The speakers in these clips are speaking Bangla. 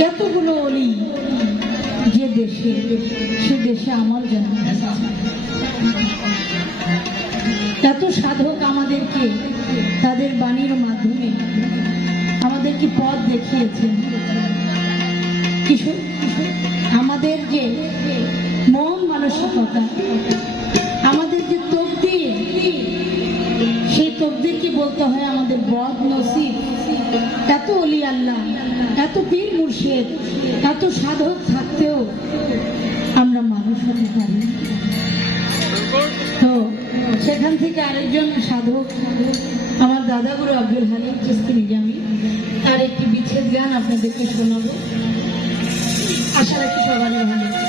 যতগুলো অলি যে দেশে, সে দেশে আমার জন্য এত সাধক আমাদেরকে, তাদের বাণীর মাধ্যমে আমাদেরকে পথ দেখিয়েছেন। কিছু আমাদের যে মন মানসিকতা তকদিরকে বলতে হয় আমাদের বদ নসিব এত অলি আল্লাহ, এত পীর মুর্শেদ, এত সাধক থাকতেও আমরা মানুষ হতে পারি। তো সেখান থেকে আরেকজন সাধক, আমার দাদাগুরু আব্দুল হালিম চিস্তি নিজামি, তার একটি বিচ্ছেদ গান আপনাদেরকে শোনাবো। আশা রাখি সবারই ভালো।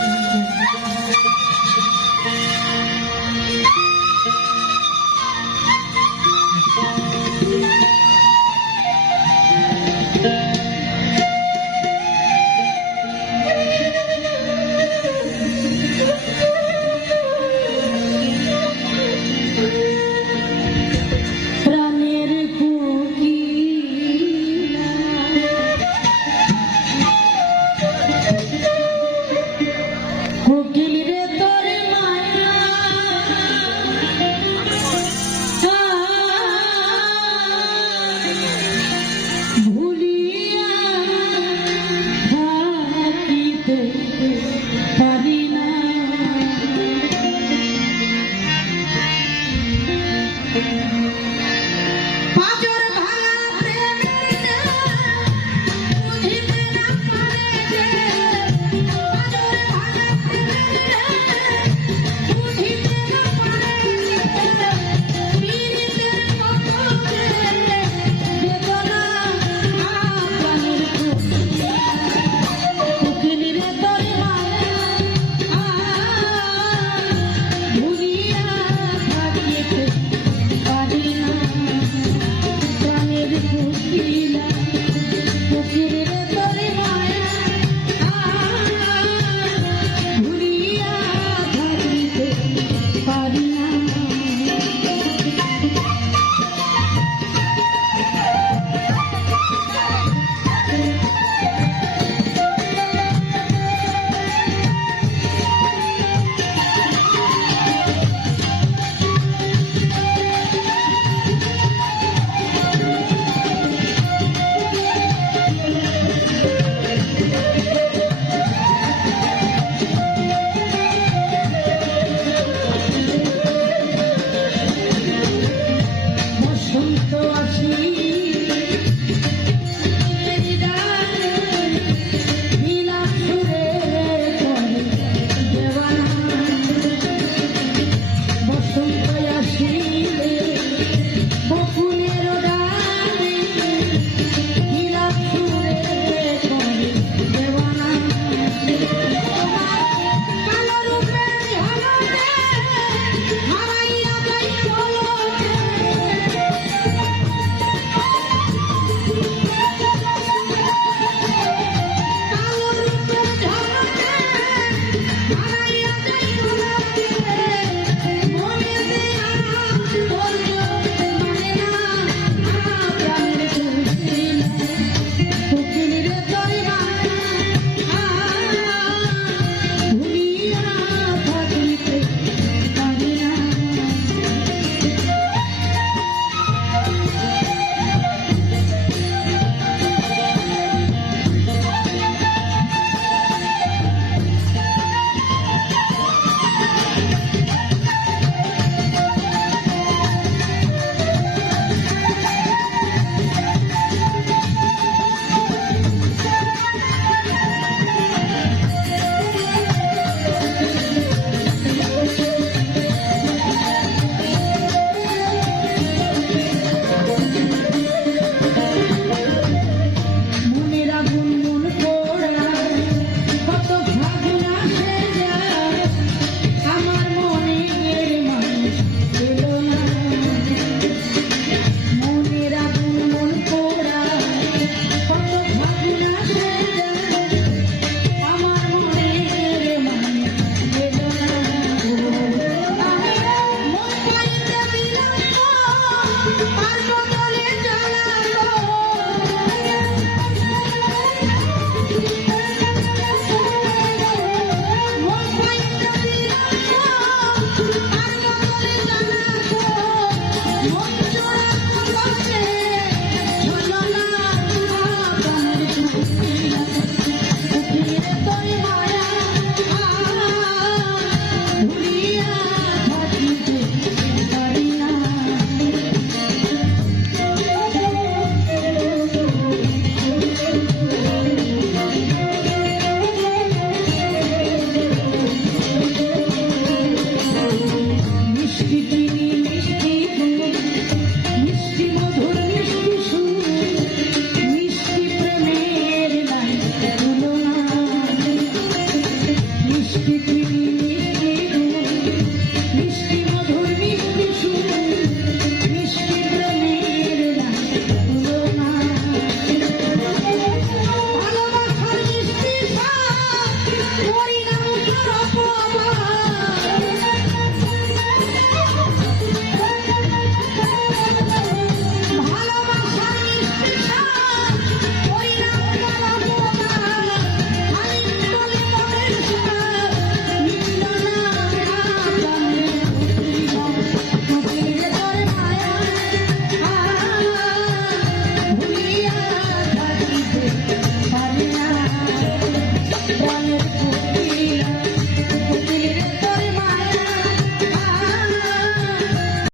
Thank you.